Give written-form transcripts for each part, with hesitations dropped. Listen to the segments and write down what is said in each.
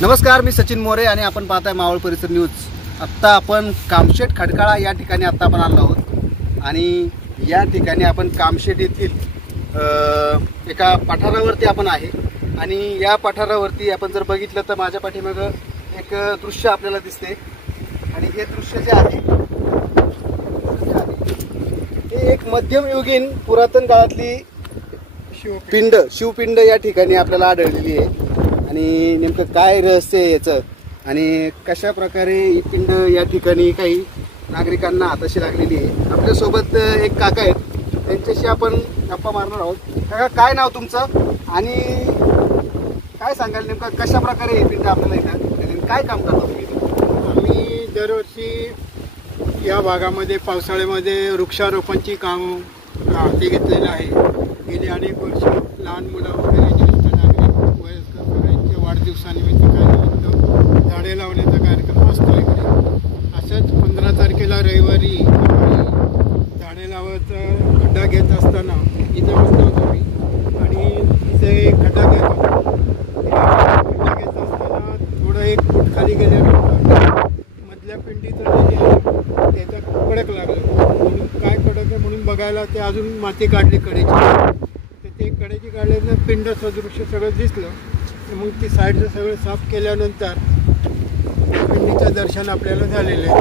नमस्कार, मी सचिन मोरे आणि आपण पाहताय मावळ परिसर न्यूज। आत्ता आपण कामशेत खडकाळा या ठिकाणी आत्ता आपण आलो आहोत आणि या ठिकाणी आपण कामशेत येथील एका पठारावरती आपण आहे आणि या पठारावरती आपण जर बघितलं तर माझ्या पाठीमागे एक दृश्य आपल्याला दिसते आणि हे दृश्य जे आहे हे एक मध्यमयुगीन पुरातन काळातली शिवपिंड या ठिकाणी आपल्याला आढळलेली आहे आणि नेमकं काय रहस्य आहे याचं आणि कशा प्रकारे ही पिंड या ठिकाणी काही नागरिकांना हाताशी लागलेली आहे। आपल्यासोबत एक काका आहेत, त्यांच्याशी आपण गप्पा मारणार आहोत। काका, काय नाव तुमचं आणि काय सांगाल नेमकं कशा प्रकारे ही पिंड आपल्याला येतात, काय काम करता तुम्ही? आम्ही दरवर्षी या भागामध्ये पावसाळ्यामध्ये वृक्षारोपणची काम हाती घेतलेलं आहे। गेली अनेक वर्ष लहान मुलं वगैरे ज्येष्ठ नागरिक वयस्कर सगळ्यांच्या वाढदिवसानिमित्त झाडे लावण्याचा कार्यक्रम असतो इकडे। असंच 15 तारखेला रविवारी झाडे लावायचा खड्डा घेत असताना इथे बसलो होतो मी आणि इथे खड्डा घेत असताना थोडं 1 फूट खाली गेल्यानंतर मधल्या पिंडीचं जे आहे त्याचा कडक लागलं म्हणून काय कडक आहे म्हणून बघायला ते अजून माती काढली कडेची, तर ते कडेची काढल्यानं पिंड सदृश्य सगळं दिसलं। मग ती साईडचं सगळं साफ केल्यानंतर पिंडीचं दर्शन आपल्याला झालेलं आहे।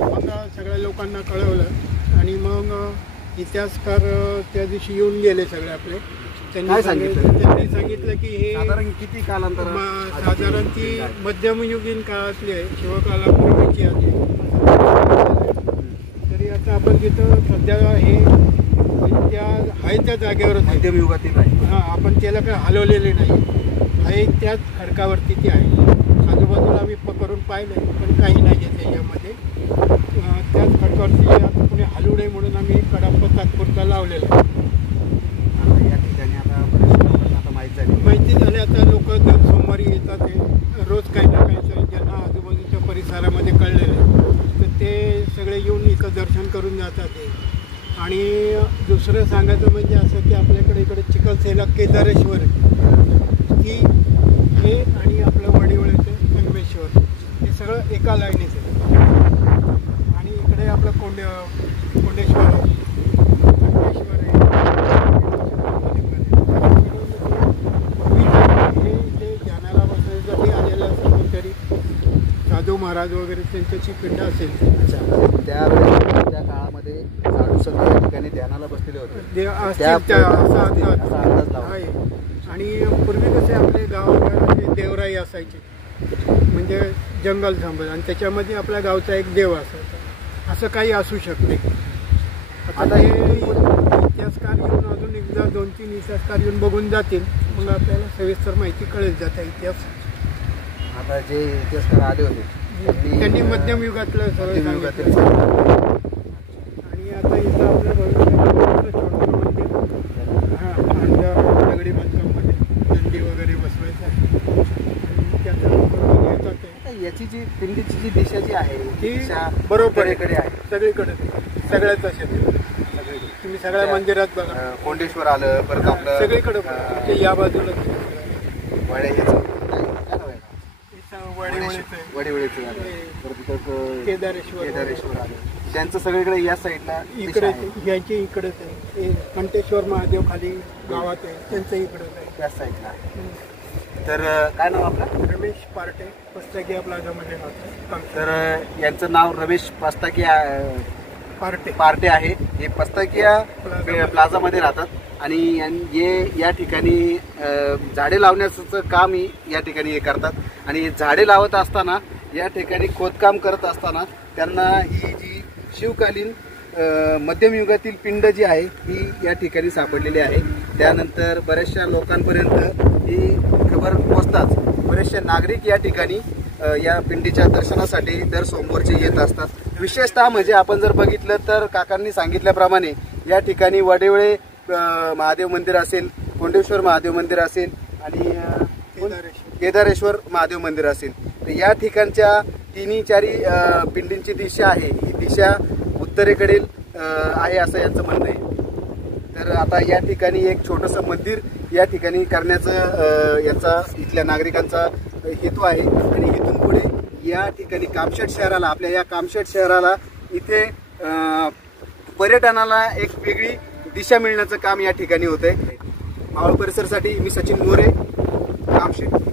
मग सगळ्या लोकांना कळवलं आणि मग इतिहासकार त्या दिवशी येऊन गेले सगळे आपले। त्यांनी सांगितलं की हे साधारण किती कालांतर, साधारण ती मध्यमयुगीन काळातली आहे, शिवकालापूर्वीची आहे। तरी आता आपण तिथं सध्या हे त्या आहे त्या जागेवर मध्यमयुगातील आहे। हां, आपण त्याला काय हलवलेले नाही आहे, त्याच खडकावरती ती आहे। आजूबाजूला आम्ही करून पाहिलं पण काही नाही आहे त्याच्यामध्ये। त्याच खडकावरती आता कुणी हलवू नये म्हणून आम्ही कडाप तात्पुरता लावलेला आहे। या ठिकाणी आता बऱ्याच लोकांना आता माहिती झाली। आता लोक दर सोमवारी येतात, ते रोज काही ना काही ज्यांना आजूबाजूच्या परिसरामध्ये कळलेले तर ते सगळे येऊन इथं दर्शन करून जातात। आणि दुसरं सांगायचं म्हणजे असं की आपल्याकडे इकडे चिखलसेला केदारेश्वर की हे आणि आपलं वडीवळेचं संगमेश्वर हे सगळं एका लाईनीच आहे। आणि इकडे आपलं कोंडेश्वर आहे, संगमेश्वर आहे, हे इथे ध्यानाला बसण्यासाठी आलेलं असेल कोणतरी साधू महाराज वगैरे त्यांच्याची पिंड असेल। अच्छा, त्यावेळेस त्या काळामध्ये साधू संत या ठिकाणी ध्यानाला बसलेले होते असा अंदाज आहे। आणि पूर्वी कसे आपले गावाकडे देवराई असायचे, म्हणजे जंगल थांबत आणि त्याच्यामध्ये आपल्या गावचा एक देव असायचा, असं काही असू शकते। आता हे इतिहासकार येऊन अजून एकदा 2-3 इतिहासकार येऊन बघून जातील, मग आपल्याला सविस्तर माहिती कळेल जाता इतिहास। आता जे इतिहासकार आले होते त्यांनी मध्यम युगातलं सगळं सांगितलं। आणि आता इथं आपल्या भविष्यात छोटं मंदिर दगडी बांधकाममध्ये नंदी वगैरे बसवायचं आहे त्याचं येतात। याची जी पिंडीची जी दिशा जी आहे ती बरोबर आहे सगळीकडे, सगळ्याच असे सगळीकडे तुम्ही सगळ्या मंदिरात बघा, कोंडेश्वर आलं, परत आपलं सगळीकडे या बाजूला केदारेश्वर आलं, त्यांचं सगळीकडे या साईडला इकडे याची इकडेच आहे। कंटेश्वर महादेव खाली गावात आहे, त्यांचं इकडेच आहे त्या साईडला। तर काय नाव आपलं? रमेश पार्टे, पस्ताकिया प्लाझामध्ये राहतो। तर यांचं नाव रमेश पार्टे आहे। हे पस्ताकिया प्लाझामध्ये राहतात आणि या ठिकाणी झाडे लावण्याचं काम या ठिकाणी हे करतात आणि झाडे लावत असताना या ठिकाणी खोदकाम करत असताना त्यांना ही जी शिवकालीन मध्यमयुगातील पिंड जी आहे ही या ठिकाणी सापडलेली आहे। त्यानंतर बऱ्याचशा लोकांपर्यंत ही खबर पोहोचताच बरेचसे नागरिक या ठिकाणी या पिंडीच्या दर्शनासाठी दर सोमवारचे येत असतात। विशेषतः म्हणजे आपण जर बघितलं तर काकांनी सांगितल्याप्रमाणे या ठिकाणी वडेवळे महादेव मंदिर असेल, कोंडेश्वर महादेव मंदिर असेल आणि केदारेश्वर महादेव मंदिर असेल, तर या ठिकाणच्या 3-4 पिंडींची दिशा आहे ही दिशा उत्तरेकडील आहे असं यांचं म्हणणं आहे। तर आता या ठिकाणी एक छोटंसं मंदिर या ठिकाणी करण्याचं याचा इथल्या नागरिकांचा हेतू आहे आणि इथून पुढे या ठिकाणी कामशेत शहराला, आपल्या या कामशेत शहराला इथे पर्यटनाला एक वेगळी दिशा मिळण्याचं काम या ठिकाणी होतंय. मावळ परिसरसाठी मी सचिन मोरे, कामशेत.